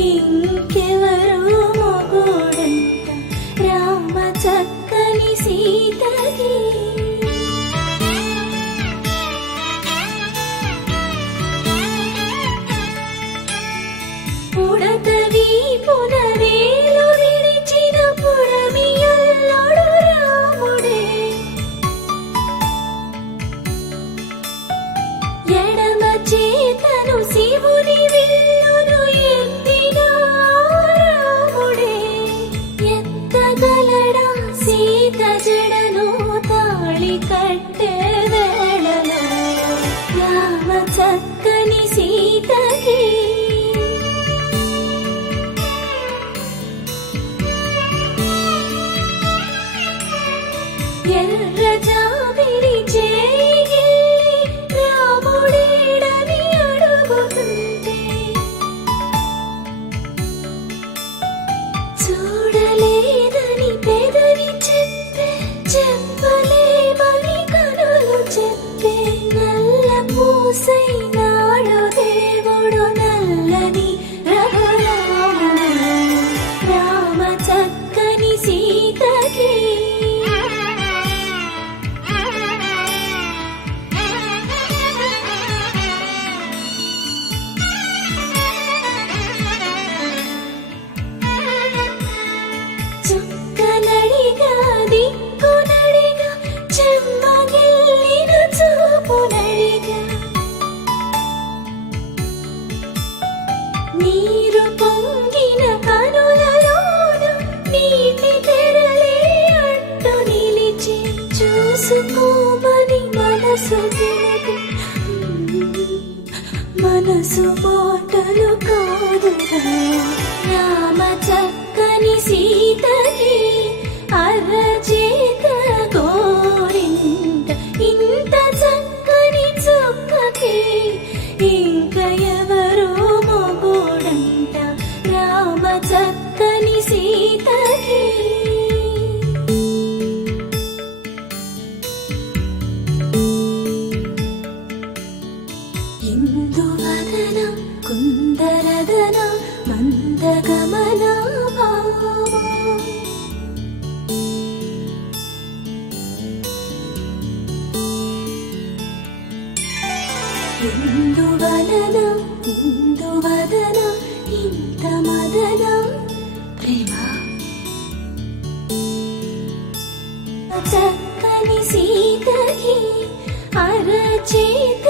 ఇంకెవరు మొగుడంట రామ చక్కని సీతకి. ఉడతవి పునవేలు విడిచిన పుడమియల్లోడు రాముడే. ఎడమ చేతను శివుని విల్లును ఎత్తిన రాముడే. ఎత్తగలడా సీత జడను తాళి కట్టే వేళలో రామ చక్కని సీతకి. ఎర్ర జాబిలి చేయి రాముడేడని అడుగుతుంటే చూడలేదని పెదవి చెప్పే చెప్పలేమని కనులు చెప్పే. నల్ల పూసైనాడు దేవుడు నల్లని రఘురాముడు రామ చక్కని సీతకి. చుక్కనడిగా దిక్కునడిగా చెమ్మగిల్లిన చూపునడిగా నీరు పొంగిన కనులలోన నీటి తెరలే అడ్డు నిలిచి చూసుకోమని మనసు తెలిపి మనసు మాటలు కాదుగా రామ చక్కని సీతకి. అరచేత కోరింట ఇంత చక్కని చుక్కకి ఇంక ఎవరు మొగుడంట రామ చక్కని సీతకి. ఇందువదన కుందరదన మందగమన ఇందువలన ఇందువదన ఇంత మదన ప్రేమ చక్కని సీతకి అరచేత